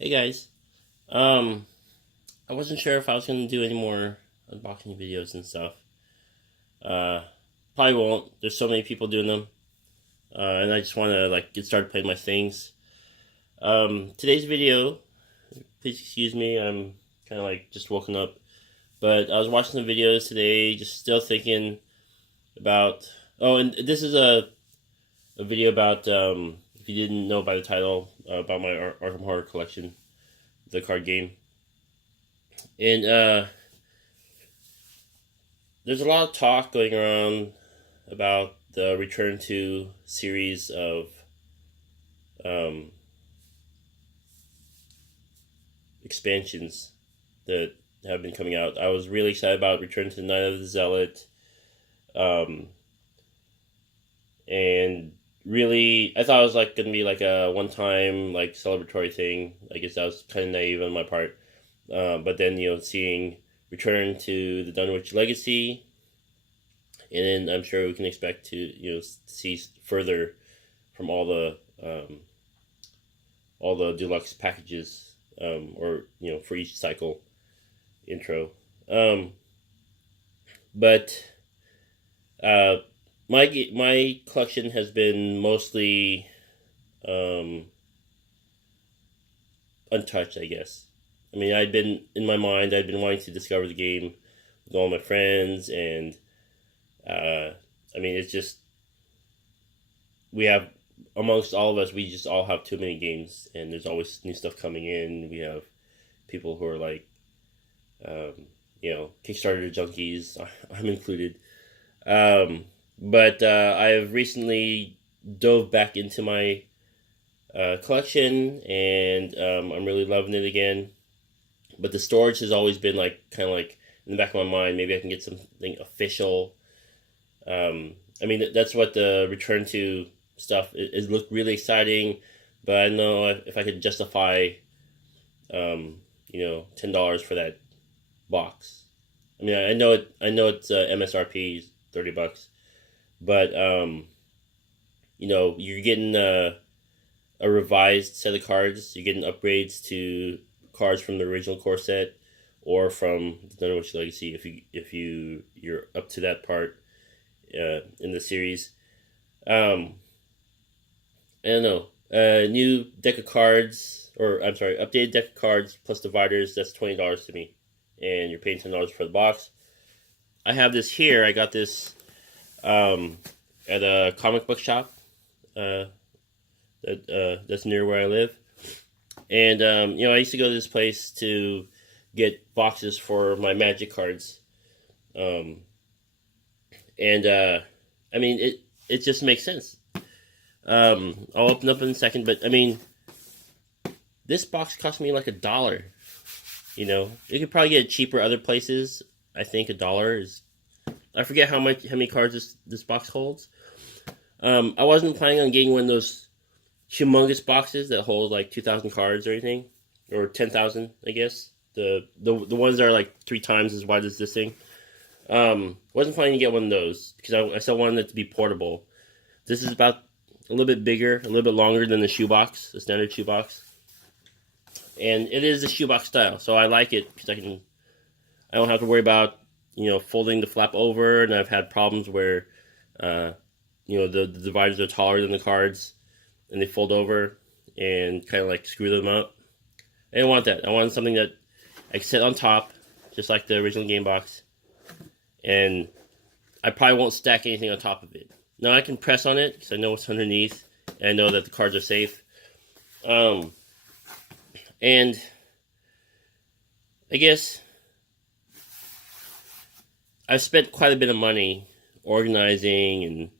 Hey guys, I wasn't sure if I was gonna do any more unboxing videos and stuff. Uh, Probably won't. There's so many people doing them, and I just want to get started playing my things. Today's video, please excuse me. I'm kind of just woken up, but I was watching some videos today, just still thinking about. Oh, and this is a video about if you didn't know by the title about my Arkham Horror collection, the card game. And there's a lot of talk going around about the return to series of um, expansions that have been coming out. I was really excited about Return to the Night of the Zealot, um, and really, I thought it was going to be a one-time celebratory thing. I guess that was kind of naive on my part, but then seeing Return to the Dunwich Legacy, and then I'm sure we can expect to see further from all the deluxe packages, or for each cycle intro. But my collection has been mostly untouched, I guess. I mean, I'd been in my mind. I'd been wanting to discover the game with all my friends, and I mean, it's just we have amongst all of us. We just all have too many games, and there's always new stuff coming in. We have people who are Kickstarter junkies. I'm included. But I've recently dove back into my collection, and I'm really loving it again. But the storage has always been kind of in the back of my mind. Maybe I can get something official. I mean, that's what the return to stuff it looked really exciting. But I don't know if I could justify, $10 for that box. I mean, I know it's MSRP is $30, but you're getting a revised set of cards. You're getting upgrades to cards from the original core set or from the Dunwich Legacy you're up to that part in the series. I don't know. New deck of cards, or I'm sorry, updated deck of cards plus dividers. That's $20 to me, and you're paying $10 for the box. I have this here. I got this at a comic book shop that's near where I live, and I used to go to this place to get boxes for my Magic cards, and I mean it just makes sense. I'll open up in a second, but I mean, this box cost me $1. You could probably get it cheaper other places. I think $1 is. I forget how many cards this box holds. I wasn't planning on getting one of those humongous boxes that hold 2,000 cards or anything, or 10,000, I guess. The ones that are 3 times as wide as this thing. Wasn't planning to get one of those because I still wanted it to be portable. This is about a little bit bigger, a little bit longer than the shoebox, the standard shoebox. And it is the shoebox style, so I like it because I don't have to worry about, folding the flap over, and I've had problems where, the dividers are taller than the cards, and they fold over and kind of screw them up. I didn't want that. I wanted something that I could sit on top, just like the original game box, and I probably won't stack anything on top of it. Now I can press on it because I know what's underneath, and I know that the cards are safe. And I guess I've spent quite a bit of money organizing and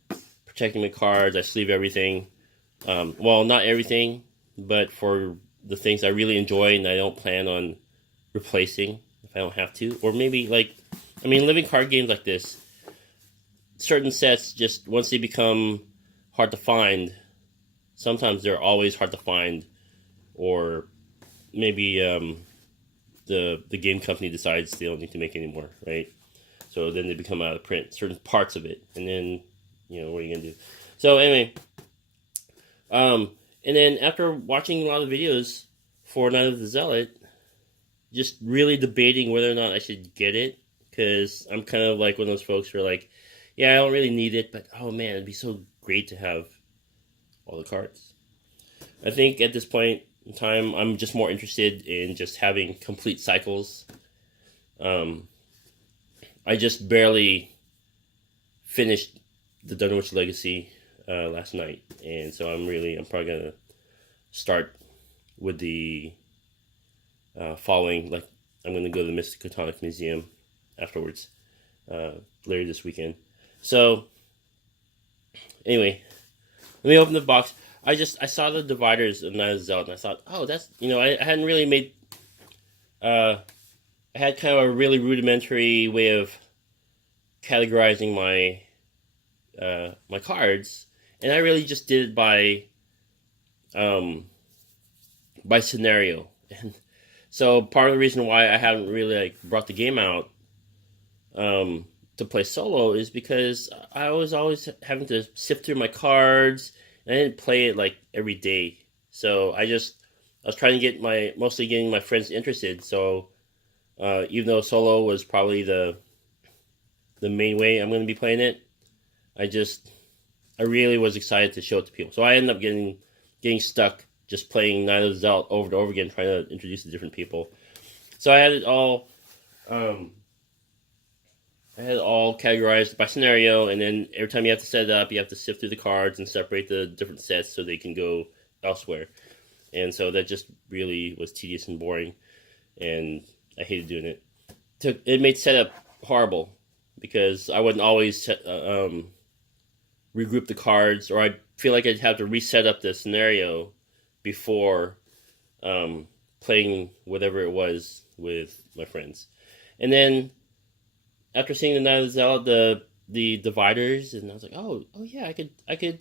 protecting my cards. I sleeve everything. Well, not everything, but for the things I really enjoy and I don't plan on replacing if I don't have to. Or maybe living card games like this, certain sets, just once they become hard to find, sometimes they're always hard to find, or maybe the game company decides they don't need to make anymore, right? So then they become out of print, certain parts of it, and then what are you gonna do? So anyway, and then after watching a lot of videos for Night of the Zealot, just really debating whether or not I should get it, because I'm kind of like one of those folks who are like, yeah, I don't really need it, but oh man, it'd be so great to have all the cards. I think at this point in time, I'm just more interested in just having complete cycles. I just barely finished the Dunwich Legacy last night, and so I'm probably gonna start with the following. Like, I'm gonna go to the Miskatonic Museum afterwards later this weekend. So anyway, let me open the box. I saw the dividers of Night of the Zealot, and I thought, oh, that's, I hadn't really made. I had kind of a really rudimentary way of categorizing my my cards, and I really just did it by scenario. And so part of the reason why I haven't really brought the game out to play solo is because I was always having to sift through my cards, and I didn't play it every day. So I was trying to get mostly getting my friends interested. So even though solo was probably the main way I'm going to be playing it, I really was excited to show it to people. So I ended up getting stuck just playing Night of the Zealot over and over again, trying to introduce to different people. So I had it all categorized by scenario, and then every time you have to set it up, you have to sift through the cards and separate the different sets so they can go elsewhere. And so that just really was tedious and boring, and I hated doing it. It made setup horrible, because I wouldn't always regroup the cards, or I'd feel like I'd have to reset up the scenario before playing whatever it was with my friends. And then after seeing the Night of the Zealot, the dividers, and I was like, oh yeah, I could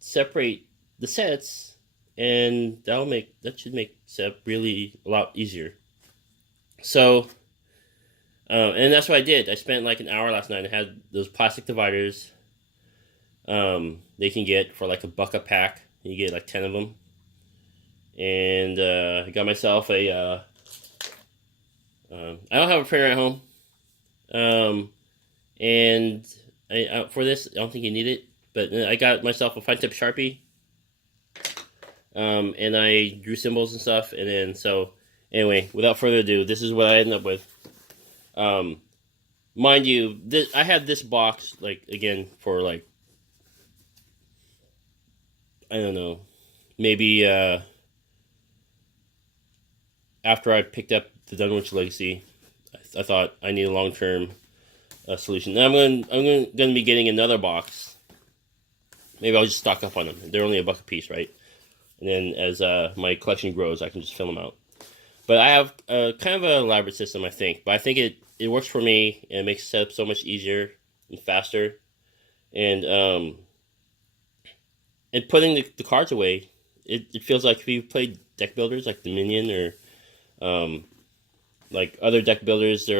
separate the sets, and that should make setup really a lot easier. So. And that's what I did. I spent an hour last night and had those plastic dividers. They can get for $1 a pack. You get 10 of them. And I got myself I don't have a printer at home. And for this, I don't think you need it. But I got myself a fine tip Sharpie. And I drew symbols and stuff. And then, so anyway, without further ado, this is what I ended up with. Mind you, I had this box, again, for, I don't know, maybe, after I picked up the Dunwich Legacy, I thought I need a long-term solution. Now I'm going to be getting another box. Maybe I'll just stock up on them. They're only $1 a piece, right? And then as my collection grows, I can just fill them out. But I have kind of an elaborate system, I think. But I think it works for me, and it makes setup so much easier and faster. And putting the cards away, it feels like if you've played deck builders like Dominion or other deck builders, they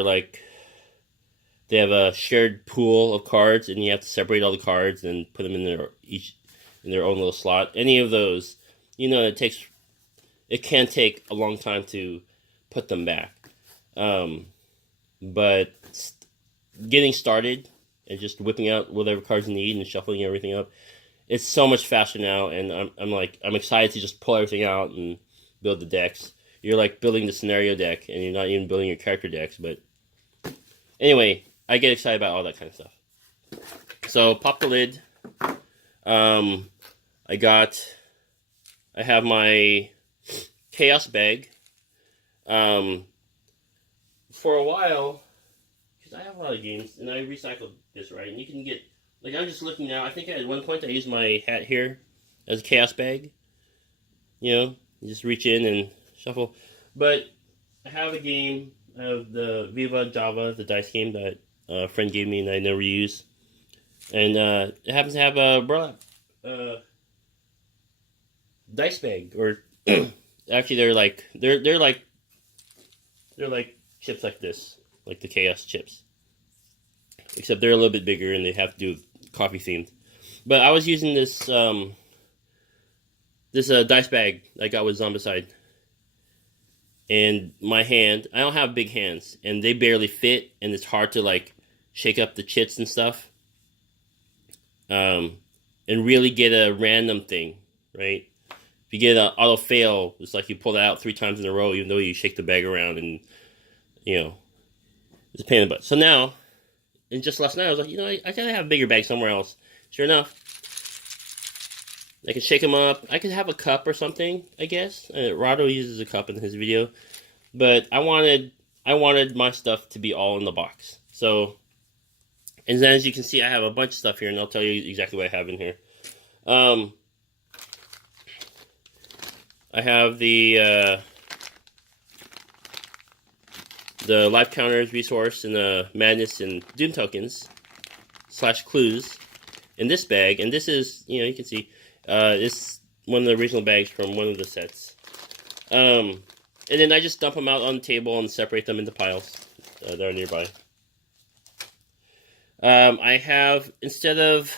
have a shared pool of cards, and you have to separate all the cards and put them in their own little slot. Any of those, it can take a long time to put them back. But getting started and just whipping out whatever cards you need and shuffling everything up, it's so much faster now, and I'm excited to just pull everything out and build the decks. You're building the scenario deck, and you're not even building your character decks. But anyway, I get excited about all that kind of stuff. So pop the lid. I have my Chaos bag. For a while, because I have a lot of games, and I recycled this, right? And you can get, I'm just looking now. I think at one point I used my hat here as a Chaos bag. You just reach in and shuffle. But I have a game of the Viva Java, the dice game that a friend gave me and I never use. And it happens to have a burlap dice bag, or actually they're like chips like this, like the Chaos chips, except they're a little bit bigger and they have to do coffee themed. But I was using this this dice bag I got with Zombicide. And my hand, I don't have big hands, and they barely fit, and it's hard to like shake up the chits and stuff, and really get a random thing, right? If you get an auto fail, it's like you pull that out 3 times in a row, even though you shake the bag around, and it's a pain in the butt. So now, and just last night, I was like, I gotta have a bigger bag somewhere else. Sure enough, I can shake them up. I could have a cup or something, I guess. Rado uses a cup in his video, but I wanted my stuff to be all in the box. So, and then as you can see, I have a bunch of stuff here, and I'll tell you exactly what I have in here. I have the life counters resource and the madness and doom tokens / clues in this bag, and this is you can see. It's one of the original bags from one of the sets. And then I just dump them out on the table and separate them into piles that are nearby. I have, instead of...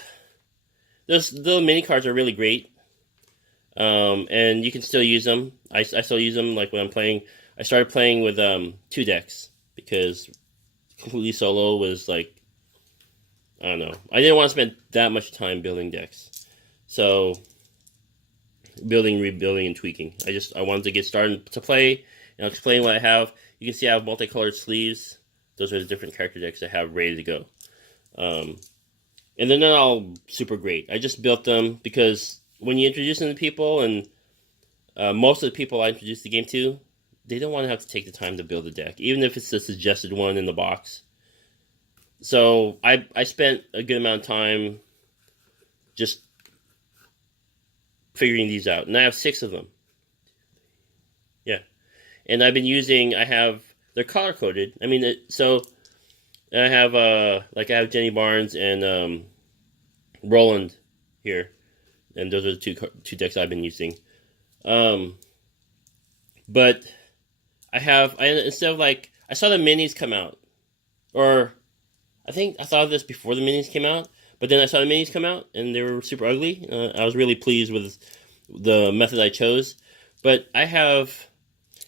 Those little mini cards are really great. And you can still use them. I still use them like when I'm playing. I started playing with 2 decks because completely solo was like... I don't know. I didn't want to spend that much time building decks. So, building, rebuilding, and tweaking. I wanted to get started to play, and I'll explain what I have. You can see I have multicolored sleeves. Those are the different character decks I have ready to go. And they're not all super great. I just built them because when you introduce them to people, and most of the people I introduce the game to, they don't want to have to take the time to build a deck, even if it's the suggested one in the box. So, I spent a good amount of time just figuring these out, and I have 6 of them. Yeah, and I've been using. They're color coded. I mean, I have I have Jenny Barnes and Roland here, and those are the two decks I've been using. But instead of I saw the minis come out, or I think I thought of this before the minis came out. But then I saw the minis come out, and they were super ugly. I was really pleased with the method I chose. But I have...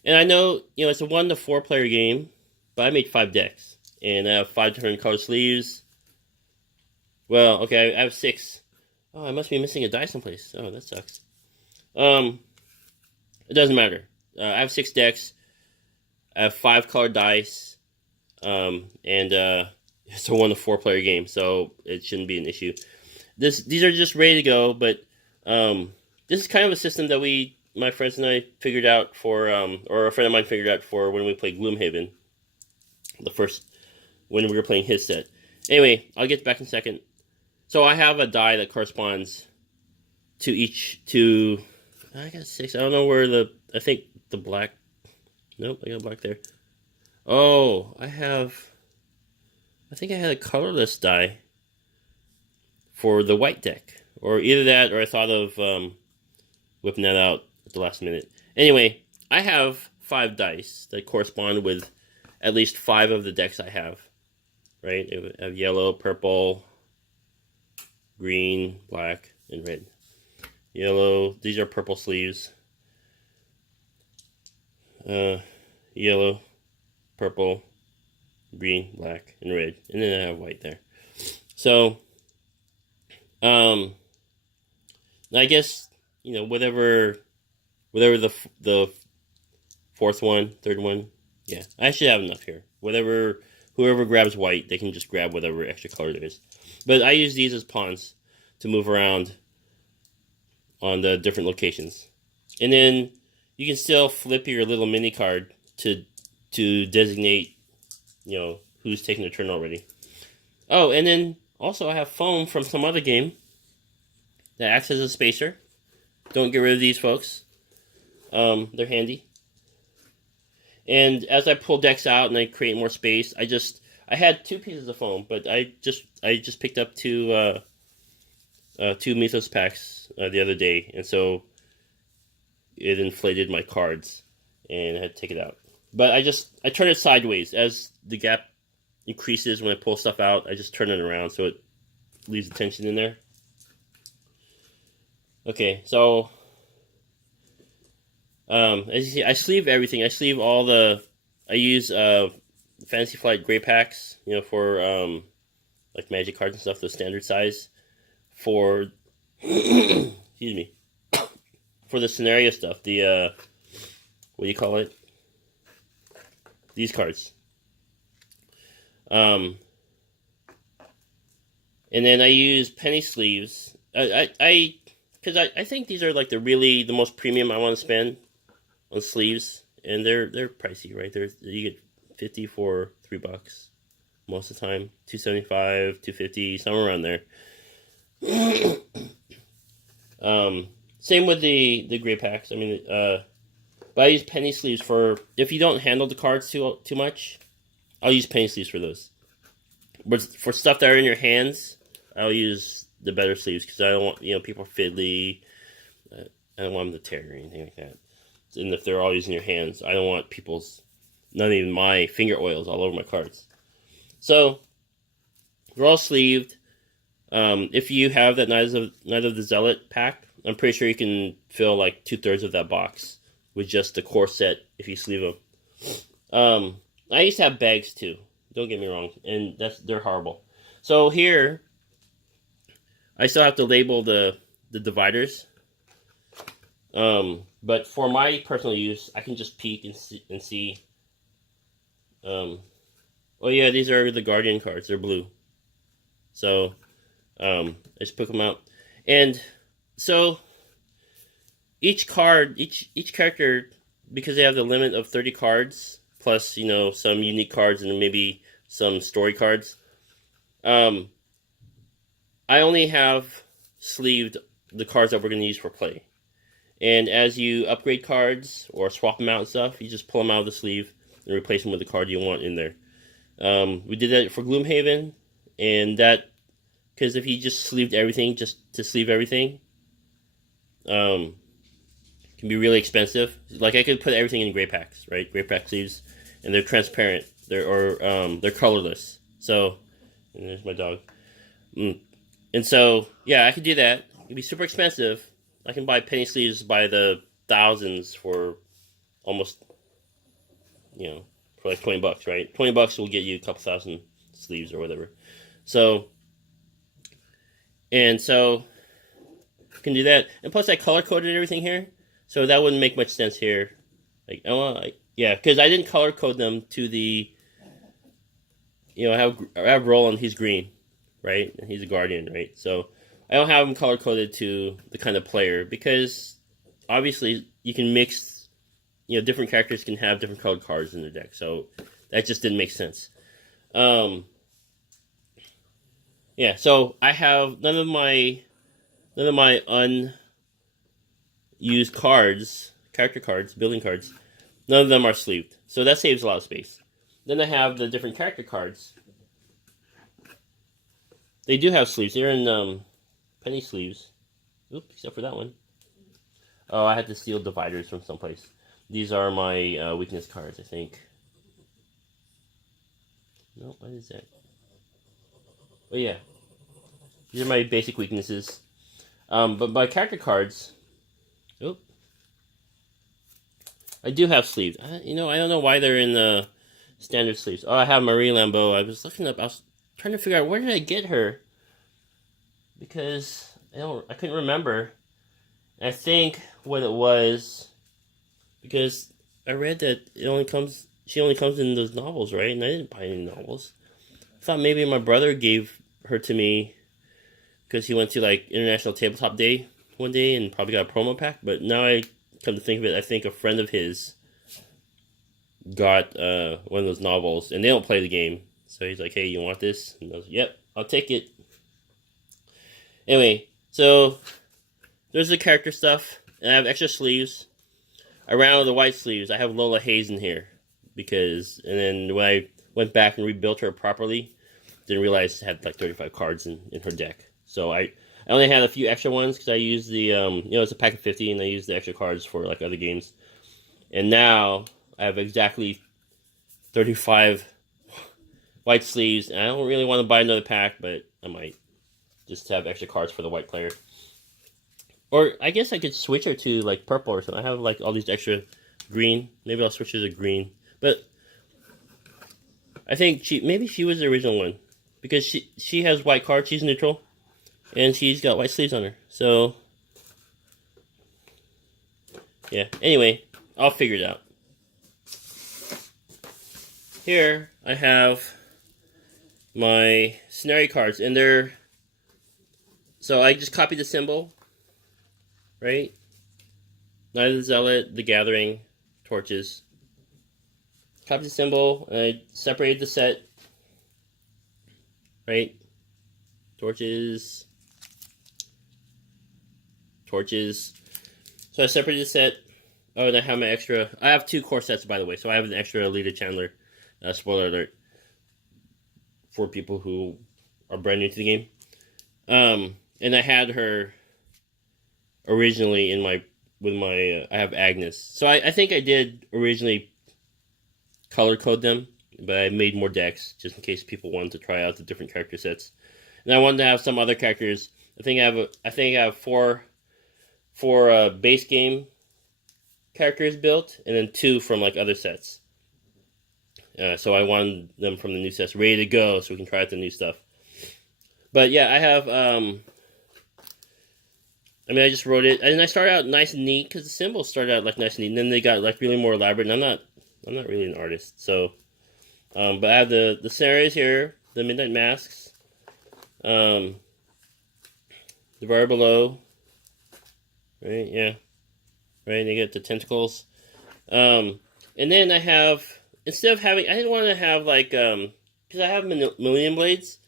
And I know, it's a 1 to 4 player game, but I made 5 decks. And I have 5 different colored sleeves. Well, okay, I have 6. Oh, I must be missing a die someplace. Oh, that sucks. It doesn't matter. I have 6 decks. I have 5 colored dice. It's a 1 to 4 player game, so it shouldn't be an issue. These are just ready to go, but this is kind of a system that my friends and I figured out for, or a friend of mine figured out for when we played Gloomhaven, when we were playing his set. Anyway, I'll get back in a second. So I have a die that corresponds to I got 6. I don't know where I think the black. Nope, I got black there. Oh, I think I had a colorless die for the white deck. Or either that, or I thought of whipping that out at the last minute. Anyway, I have 5 dice that correspond with at least 5 of the decks I have. Right? I have yellow, purple, green, black, and red. Yellow, these are purple sleeves. Yellow, purple, green, black, and red, and then I have white there. So, I guess whatever the 4th one, 3rd one, yeah, I should have enough here. Whoever grabs white, they can just grab whatever extra color there is. But I use these as pawns to move around on the different locations, and then you can still flip your little mini card to designate who's taking their turn already. Oh, and then also I have foam from some other game that acts as a spacer. Don't get rid of these, folks. They're handy. And as I pull decks out and I create more space, I had 2 pieces of foam, but I just picked up 2 Mythos packs the other day, and so it inflated my cards, and I had to take it out. But I turn it sideways as the gap increases when I pull stuff out. I just turn it around so it leaves the tension in there. Okay, so As you see, I sleeve everything. I sleeve all the. I use Fantasy Flight gray packs, for like Magic cards and stuff, the standard size. For excuse me, for the scenario stuff, the what do you call it? These cards. And then I use penny sleeves. Because I think these are like the most premium I want to spend on sleeves, and they're pricey, right? You get 50 for $3 most of the time, $2.75, $2.50, somewhere around there. Same with the gray packs. I mean, but I use penny sleeves for if you don't handle the cards too much. I'll use penny sleeves for those. But for stuff that are in your hands, I'll use the better sleeves because I don't want people fiddly. I don't want them to tear or anything like that. And if they're all using your hands, I don't want not even my finger oils all over my cards. So they're all sleeved. If you have that Night of the Zealot pack, I'm pretty sure you can fill like 2/3 of that box with just the core set if you sleeve them. I used to have bags too. Don't get me wrong, and they're horrible. So here, I still have to label the dividers. But for my personal use, I can just peek and see. Oh yeah, these are the Guardian cards. They're blue. So, I just pick them out, and so each character, because they have the limit of 30 cards plus some unique cards and maybe some story cards. I only have sleeved the cards that we're going to use for play. And as you upgrade cards or swap them out and stuff, you just pull them out of the sleeve and replace them with the card you want in there. We did that for Gloomhaven, and that, because if you just sleeved everything just to sleeve everything, can be really expensive. Like I could put everything in gray packs, right? Gray pack sleeves, and they're transparent. They're colorless. So, and there's my dog. And so, yeah, I could do that. It'd be super expensive. I can buy penny sleeves by the thousands for almost, for like $20, right? $20 will get you a couple thousand sleeves or whatever. So, I can do that. And plus, I color coded everything here, so that wouldn't make much sense here. Because I didn't color code them to the. I have Roland. He's green, right? And he's a Guardian, right? So I don't have him color coded to the kind of player because obviously you can mix. Different characters can have different colored cards in their deck, so that just didn't make sense. Yeah, so I have none of my unused cards, character cards, building cards. None of them are sleeved, so that saves a lot of space. Then I have the different character cards. They do have sleeves. They're in penny sleeves. Oops, except for that one. Oh, I had to steal dividers from someplace. These are my weakness cards, I think. No, what is that? Oh yeah, these are my basic weaknesses. But my character cards, I do have sleeves. I don't know why they're in the standard sleeves. Oh, I have Marie Lambeau. I was trying to figure out where did I get her, because I couldn't remember. And I think what it was, because I read that she only comes in those novels, right? And I didn't buy any novels. I thought maybe my brother gave her to me because he went to like International Tabletop Day one day and probably got a promo pack. But now I come to think of it, I think a friend of his got one of those novels, and they don't play the game. So he's like, "Hey, you want this?" And I was like, "Yep, I'll take it." Anyway, so there's the character stuff, and I have extra sleeves. Around the white sleeves, I have Lola Hayes in here and then when I went back and rebuilt her properly, didn't realize she had like 35 cards in her deck. So I only had a few extra ones because I used the it's a pack of 50, and I used the extra cards for like other games. And now I have exactly 35 white sleeves, and I don't really want to buy another pack, but I might just have extra cards for the white player. Or I guess I could switch her to like purple or something. I have like all these extra green. Maybe I'll switch her to green. But I think maybe she was the original one because she has white cards. She's neutral, and she's got white sleeves on her. So yeah. Anyway, I'll figure it out. Here I have my scenario cards, and they're so I just copied the symbol, right? Night of the Zealot, the Gathering, torches. Copied the symbol, and I separated the set, right? Torches. So I separated the set. Oh, and I have my extra. I have 2 core sets, by the way, so I have an extra Alita Chandler. Spoiler alert for people who are brand new to the game. And I had her originally in my I have Agnes. So I think I did originally color code them, but I made more decks just in case people wanted to try out the different character sets. And I wanted to have some other characters. I think I have four base game characters built, and then 2 from like other sets. So I wanted them from the new sets ready to go, so we can try out the new stuff. But yeah, I have. I just wrote it, and I started out nice and neat because the symbols started out like nice and neat, and then they got like really more elaborate. And I'm not really an artist, so. But I have the scenarios here, the Midnight Masks, the bar below, right? Yeah, right. And you get the tentacles, and then I have. Instead of having, I didn't want to have like, because I have Millennium Blades,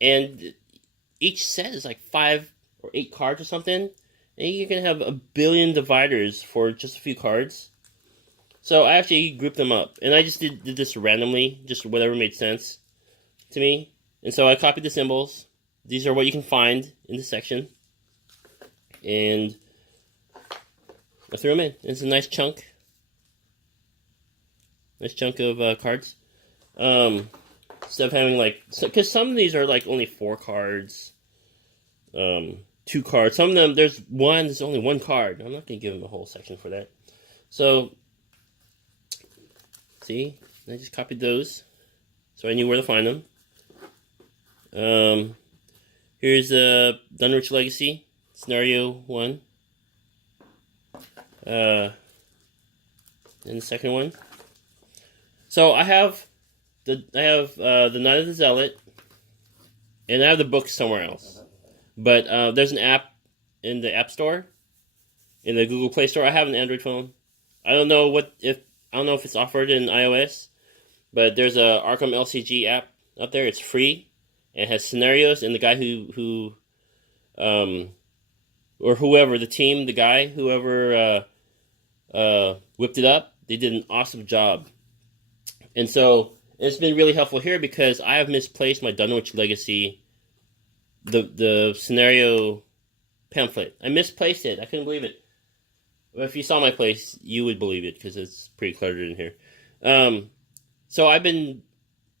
and each set is like 5 or 8 cards or something, and you can have a billion dividers for just a few cards. So I actually grouped them up, and I just did this randomly, just whatever made sense to me. And so I copied the symbols. These are what you can find in the section, and I threw them in. It's a nice chunk. Nice chunk of cards. Instead of having like, because some of these are like only 4 cards, 2 cards. Some of them, there's only 1 card. I'm not gonna give them a whole section for that. So, see, I just copied those, so I knew where to find them. Here's Dunwich Legacy Scenario 1, and the second one. So I have the Night of the Zealot, and I have the book somewhere else. But there's an app in the App Store, in the Google Play Store. I have an Android phone. I don't know if it's offered in iOS, but there's a Arkham LCG app out there. It's free, and it has scenarios. And the guy who or whoever the team, the guy whoever whipped it up, they did an awesome job. And so it's been really helpful here because I have misplaced my Dunwich Legacy, the scenario pamphlet. I misplaced it. I couldn't believe it. If you saw my place, you would believe it because it's pretty cluttered in here. So I've been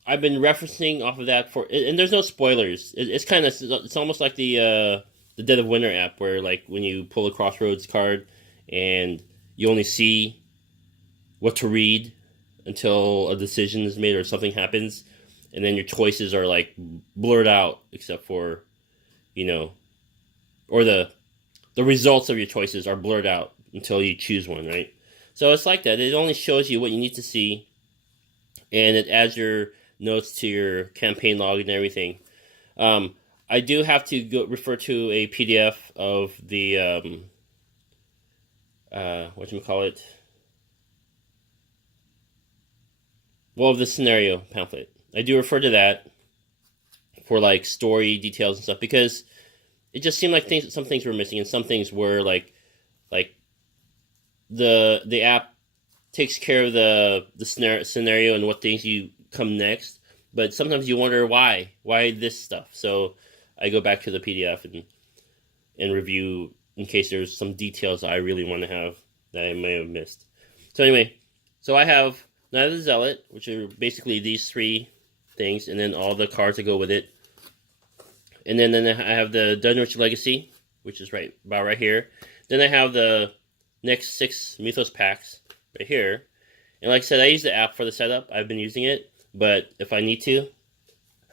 referencing off of that and there's no spoilers. It's almost like the Dead of Winter app where like when you pull a Crossroads card and you only see what to read until a decision is made or something happens, and then your choices are like blurred out except for, or the results of your choices are blurred out until you choose one, right? So it's like that. It only shows you what you need to see, and it adds your notes to your campaign log and everything. I do have to refer to a PDF of the whatchamacallit? Well, of the scenario pamphlet. I do refer to that for like story details and stuff because it just seemed like some things were missing, and some things were like the app takes care of the scenario and what things you come next, but sometimes you wonder why this stuff. So I go back to the PDF and review in case there's some details I really want to have that I may have missed. So anyway, so I have Night of the Zealot, which are basically these 3 things, and then all the cards that go with it. And then I have the Dunwich Legacy, which is about right here. Then I have the next 6 Mythos packs right here. And like I said, I use the app for the setup. I've been using it, but if I need to,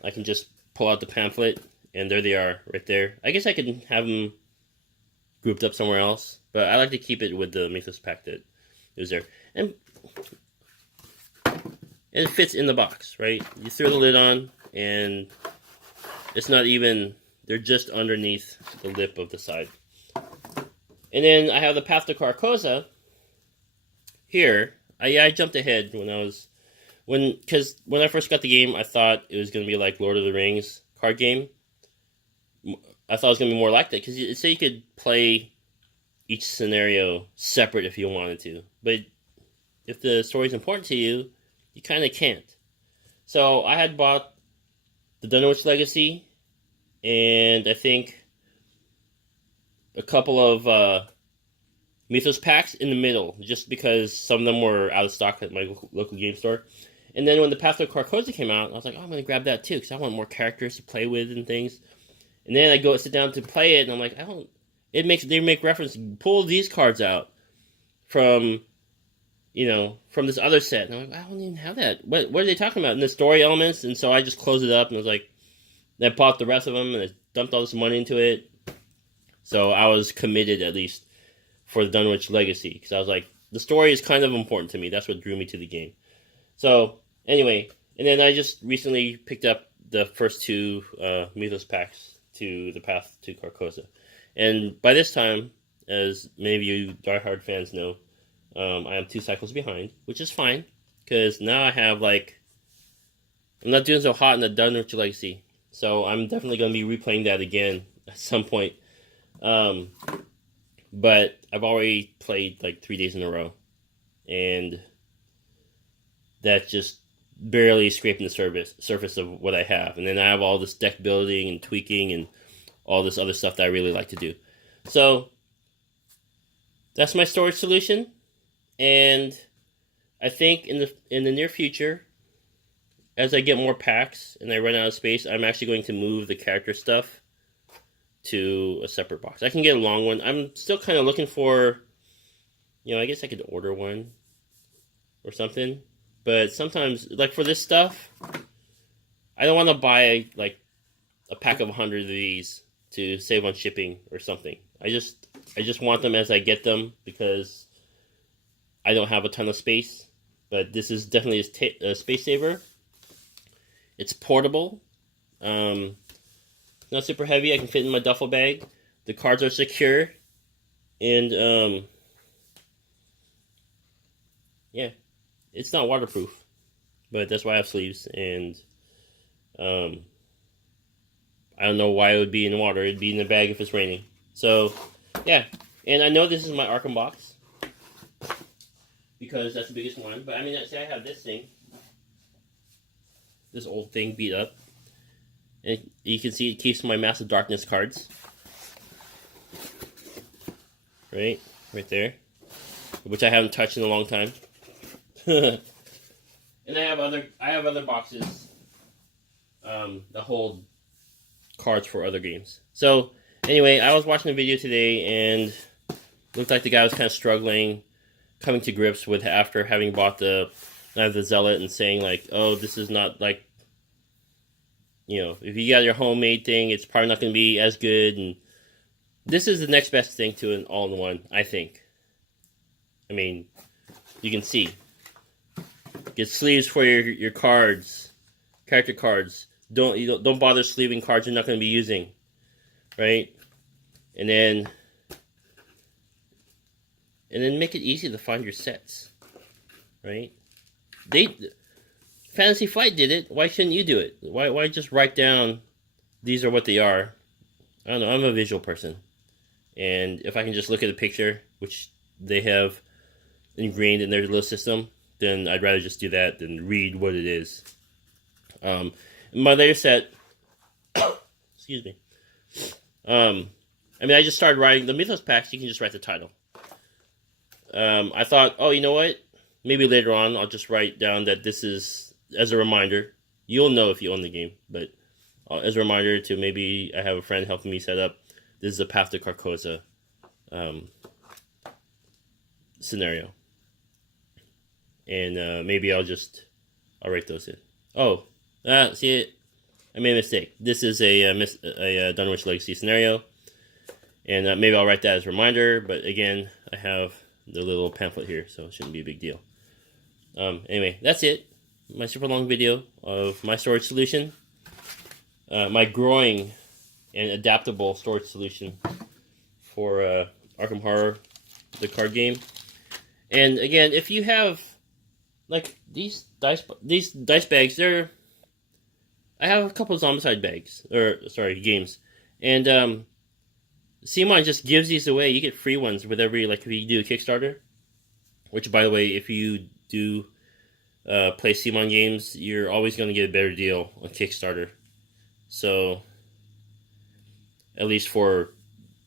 I can just pull out the pamphlet, and there they are right there. I guess I could have them grouped up somewhere else, but I like to keep it with the Mythos pack that is there. And it fits in the box, right? You throw the lid on, and it's not even, they're just underneath the lip of the side. And then I have the Path to Carcosa here. I jumped ahead because when I first got the game, I thought it was going to be like Lord of the Rings card game. I thought it was going to be more like that, because it said you could play each scenario separate if you wanted to. But if the story's important to you, you kind of can't. So I had bought the Dunwich Legacy, and I think a couple of Mythos packs in the middle, just because some of them were out of stock at my local game store. And then when the Path of Carcosa came out, I was like, oh, I'm going to grab that too, because I want more characters to play with and things. And then I go sit down to play it, and I'm like, they make reference, pull these cards out from this other set. And I'm like, I don't even have that. What are they talking about? And the story elements. And so I just closed it up, and I was like, I bought the rest of them, and I dumped all this money into it. So I was committed, at least, for the Dunwich Legacy, because I was like, the story is kind of important to me. That's what drew me to the game. So, anyway, and then I just recently picked up the first 2 Mythos packs to the Path to Carcosa. And by this time, as many of you diehard fans know, I am 2 cycles behind, which is fine, because now I have, I'm not doing so hot in the Dunwich Legacy, so I'm definitely going to be replaying that again at some point. But I've already played 3 days in a row, and that's just barely scraping the surface of what I have. And then I have all this deck building and tweaking and all this other stuff that I really like to do. So that's my storage solution, and I think in the near future, as I get more packs and I run out of space, I'm actually going to move the character stuff to a separate box. I can get a long one. I'm still kind of looking for, I guess I could order one or something. But sometimes, for this stuff, I don't want to buy, a pack of 100 of these to save on shipping or something. I just want them as I get them, because I don't have a ton of space. But this is definitely a space saver. It's portable. Not super heavy. I can fit in my duffel bag. The cards are secure. And, yeah. It's not waterproof. But that's why I have sleeves. And, I don't know why it would be in the water. It'd be in the bag if it's raining. So, yeah. And I know this is my Arkham box, because that's the biggest one. But, say I have this thing. This old thing beat up. And you can see it keeps my Massive Darkness cards. Right there. Which I haven't touched in a long time. And I have other boxes that hold cards for other games. So, anyway, I was watching a video today, and looked like the guy was kind of struggling, coming to grips with, after having bought the Night of the Zealot, and saying, oh, this is not, if you got your homemade thing, it's probably not going to be as good, and this is the next best thing to an all-in-one, I think. You can see. Get sleeves for your cards, character cards. Don't bother sleeving cards you're not going to be using, right? And then make it easy to find your sets, right? Fantasy Flight did it. Why shouldn't you do it? Why just write down, these are what they are? I don't know. I'm a visual person, and if I can just look at a picture, which they have ingrained in their little system, then I'd rather just do that than read what it is. My later set, excuse me. I just started writing the Mythos packs. You can just write the title. I thought, oh, you know what? Maybe later on I'll just write down that this is, as a reminder. You'll know if you own the game, but as a reminder to, maybe I have a friend helping me set up this is a Path to Carcosa scenario. And maybe I'll write those in. Oh, see it? I made a mistake. This is a Dunwich Legacy scenario. And maybe I'll write that as a reminder. But again, I have the little pamphlet here, so it shouldn't be a big deal. Anyway, that's it. My super long video of my storage solution. My growing and adaptable storage solution for Arkham Horror, the card game. And again, if you have like these dice bags, I have a couple of Zombicide bags, games, and CMON just gives these away. You get free ones with every, like, if you do a Kickstarter, which, by the way, if you do play CMON games, you're always going to get a better deal on Kickstarter. So, at least for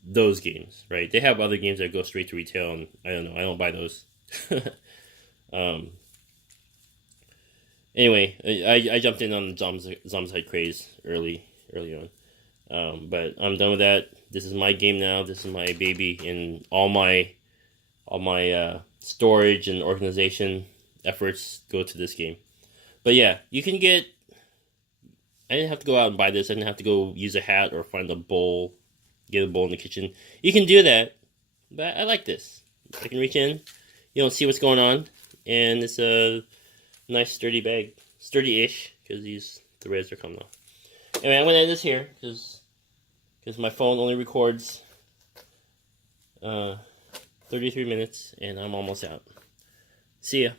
those games, right? They have other games that go straight to retail, and I don't know, I don't buy those. Anyway, I jumped in on the Zombicide craze early on. But I'm done with that. This is my game now. This is my baby, and all my storage and organization efforts go to this game. But yeah, you can get. I didn't have to go out and buy this. I didn't have to go use a hat or find a bowl, get a bowl in the kitchen. You can do that, but I like this. I can reach in. You don't see what's going on, and it's a nice sturdy bag, sturdy-ish, because the threads are coming off. Anyway, I'm gonna end this here because my phone only records 33 minutes, and I'm almost out. See ya.